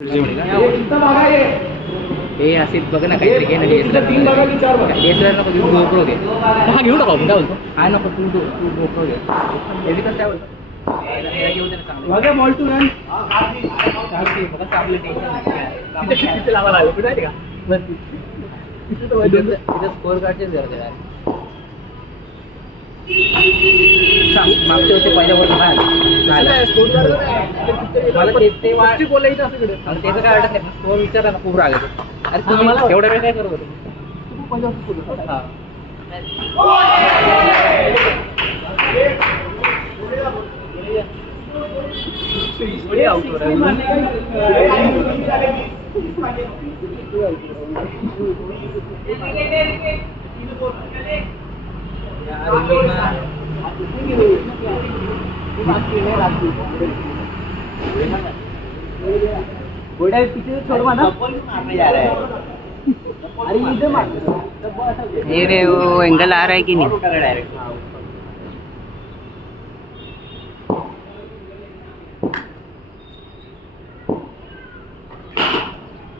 हे असे बघ ना काहीतरी घे ना डीएसएलआर नको घेऊ गोप्रो घे हा घेऊ टाका काय बोलतो हा नको तू गोप्रो घे एवढी कसं काय बोलतो घेऊ दे ना चांगलं मॉल टू रन बघा आपलं टेन्शन तिथे लावा लागलं कुठे आहे का तिथे स्कोर कार्डचेच गरज आहे मागच्या वर्षी पहिल्या वर्ष बोलायचं असं त्याचं काय वाटत नाही स्कोर विचारला ना खूप राग येतो अरे तुम्ही एवढा वेळ काय करत होते गोड़ा पीछे छोड़वा ना अरे इधर मार ये रे वो एंगल आ रहा है कि नहीं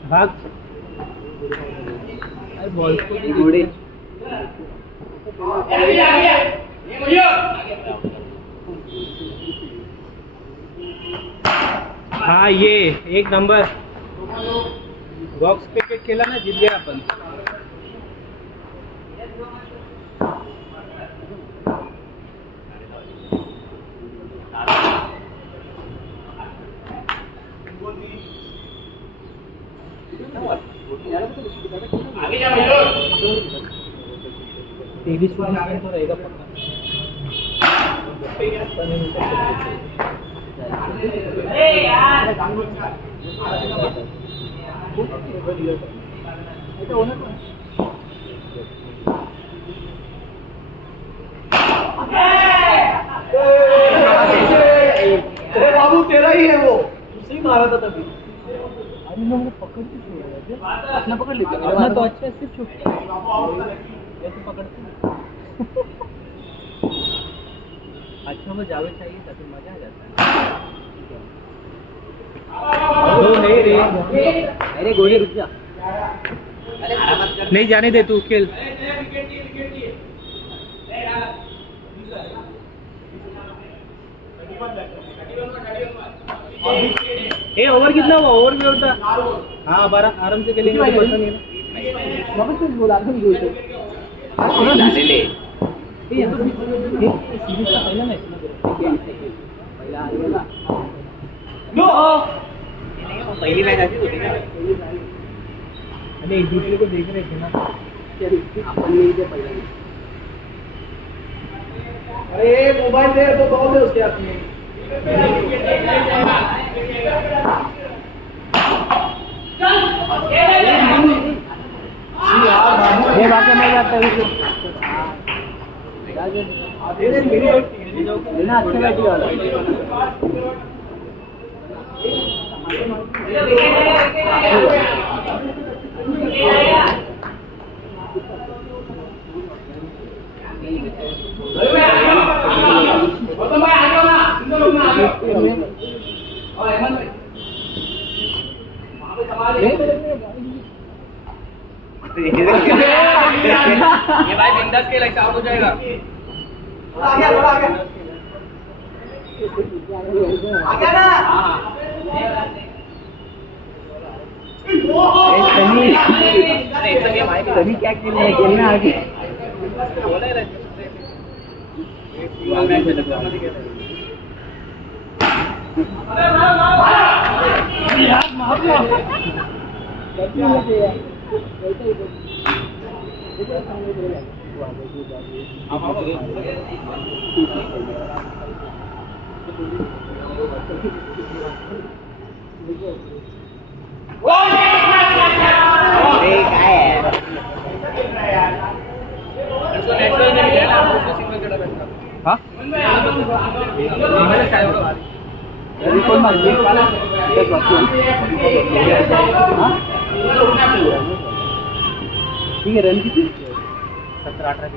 भाग अरे बॉल को भी गोड़े हाँ ये एक नंबर बॉक्स पे केला ना जीत गया अपन आगे जा भाई 23 तो रहेगा पक्का अरे यार बाबू तेरा ही है वो उसे ही मारा था तभी अरे लोग पकड़ के छोड़ रहे थे अपना पकड़ लेते अपना तो अच्छा सिर्फ छूट ऐसे पकड़ते अच्छा वो जावे चाहिए ताकि मजा आ जाता है दो नहीं रे अरे गोली रुक जा नहीं जाने दे तू खेल ए ओवर कितना हुआ ओवर भी होता हाँ 12 आराम से खेलेंगे पता नहीं ना वापस कुछ बोला तुम बोलते ले सीरीज का पहला मैच पहला आ गया नो पहली मैच ऐसी होती ना अरे एक दूसरे को देख रहे थे ना अपन नहीं थे पहले अरे मोबाइल दे तो बॉल दे उसके हाथ में ये बात में जाता है अच्छा बैठी वाला ये भाई बिंदास के लाइक आउट हो जाएगा थोड़ा आ गया सनी क्या खेलना आगे ठीक है रन किती 17-18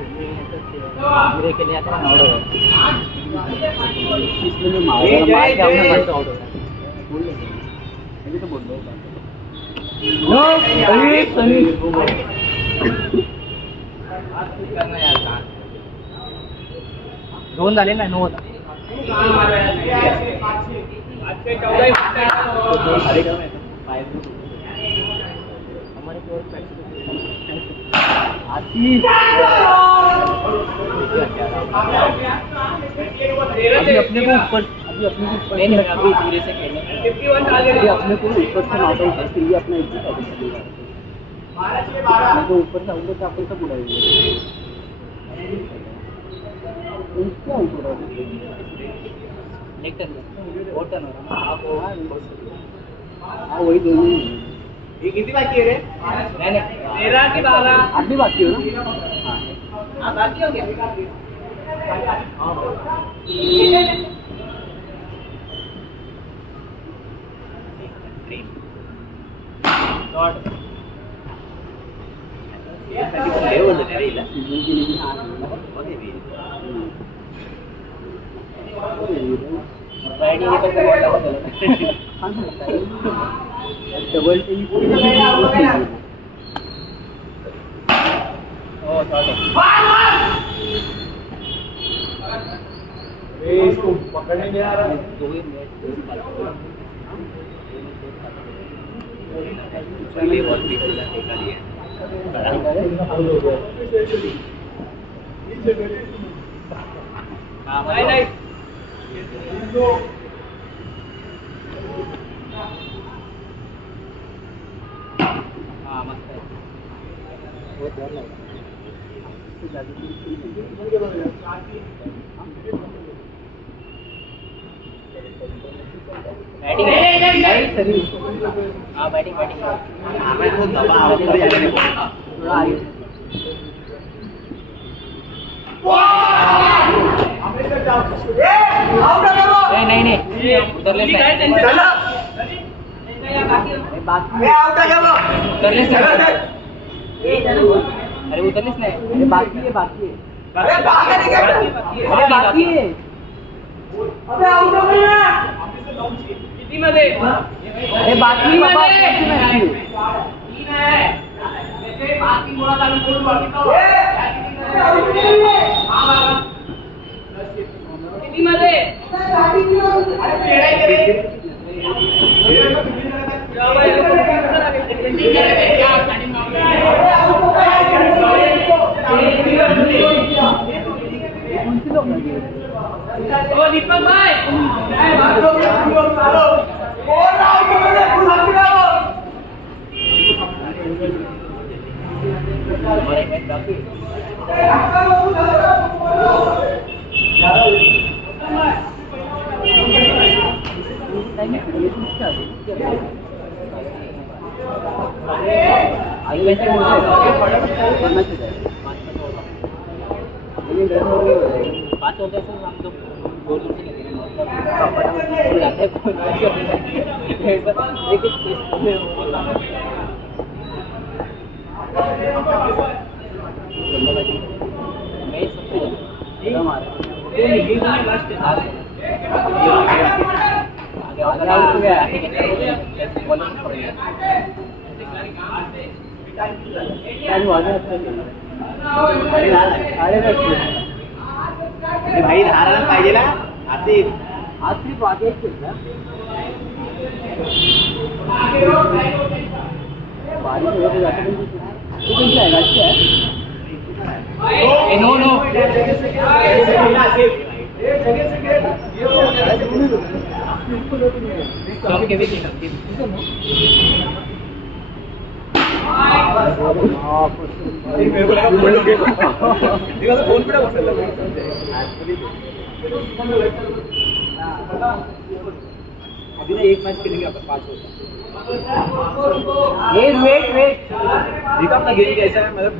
मेरे के लिए आता है आउट हो गया इसमें जो मार के अपना बस आउट हो गया बोल ले अभी तो बोल दो नो सही करना यार कहां दोन झाले ना 9 होता अच्छे 14 अरे कम है 5 हमारे को आती अभी अपने को ऊपर नहीं अभी धीरे से खेलने अभी अपने को ऊपर से मारता हूँ फिर ये अपना इज्जत है तो ऊपर से आऊंगा तो आपको सब उड़ाएंगे क्या ऊपर नेक्स्ट और टर्न हो रहा है हाँ वही दोनों ये कितनी बाकी है रे नहीं 13 की 12 अभी बाकी हो ना हाँ बाकी हो गया शॉट ये बोल दे रे इला बैटिंग तो डबल टीम ओ शॉट है इसको पकड़ने नहीं आ रहा दो ही मिनट पहले बॉल भी खेला देखा दिया हां नहीं हाँ मस्त है बहुत डर लग बैटिंग हाँ बैटिंग नहीं उतरले अरे उतरलेच नाही अरे बाकी आहे किती मध्ये अरे बाकी बाबा बाकी मुळात आम्ही करून बघितलं किती मध्ये दीपक भाई पाँच होते हैं हम तो गोल से लगे भाई धारा पाहिजे ना आसिफ आगे नो अभी ना एक मैच खेलेंगे अपन 5 होता वेट देखा अपना गेम कैसा है मतलब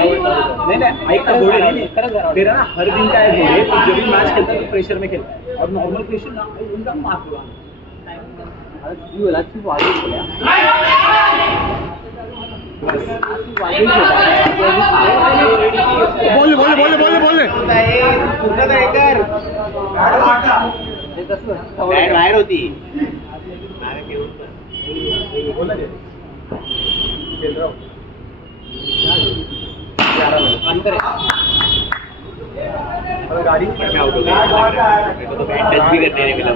नहीं हाइक का घोड़े नहीं तेरा ना हर दिन का है घोड़े तो जब भी मैच खेलता है तो प्रेशर में खेलता है और नॉर्मल प्रेशर ना उनका मार दो बोल बोल बोल बोल बोल पूर्ण कर बाहेर होती गाड़ी में आउट हो गया मेरे को तो बैट टच भी करने नहीं मिला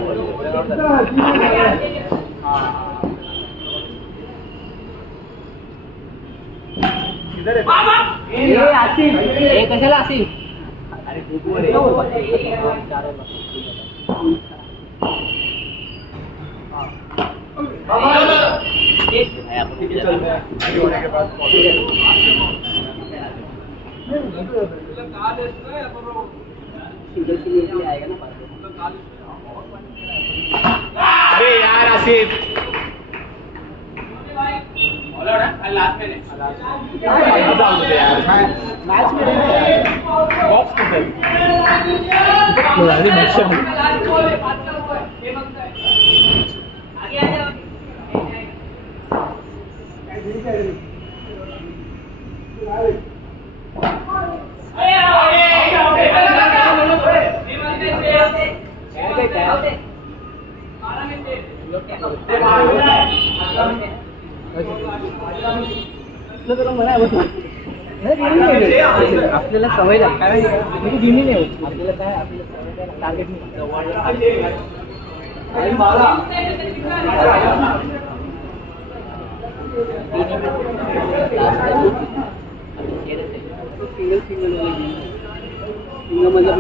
कशाला आसिफ आएगा ना अरे यार आसिफ लास्ट में मैच में आपल्याला सवय झाली काय म्हणजे जुनी नाही होत आपल्याला काय आपल्याला टार्गेट सिंगल सिंगल मतलब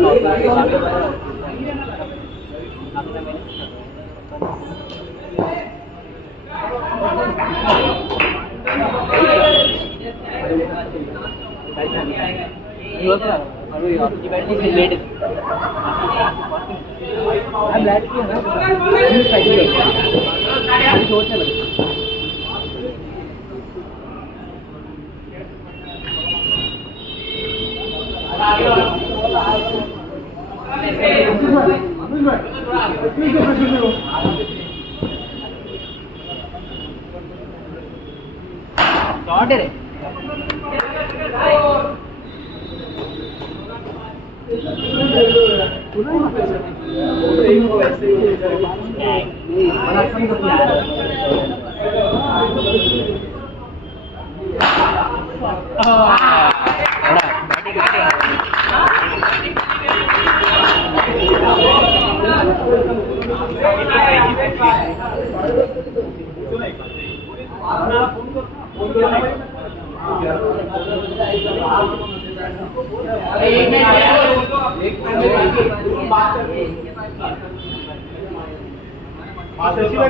शॉट है रे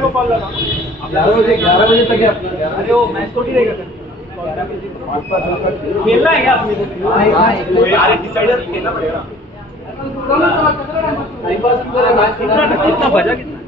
को कॉल लगा 11 बजे तक है अपना अरे वो मैच छोटी रहेगा खेलना है क्या आपने डिसाइडर खेलना पड़ेगा टाइम पास करेगा कितना बजा कितना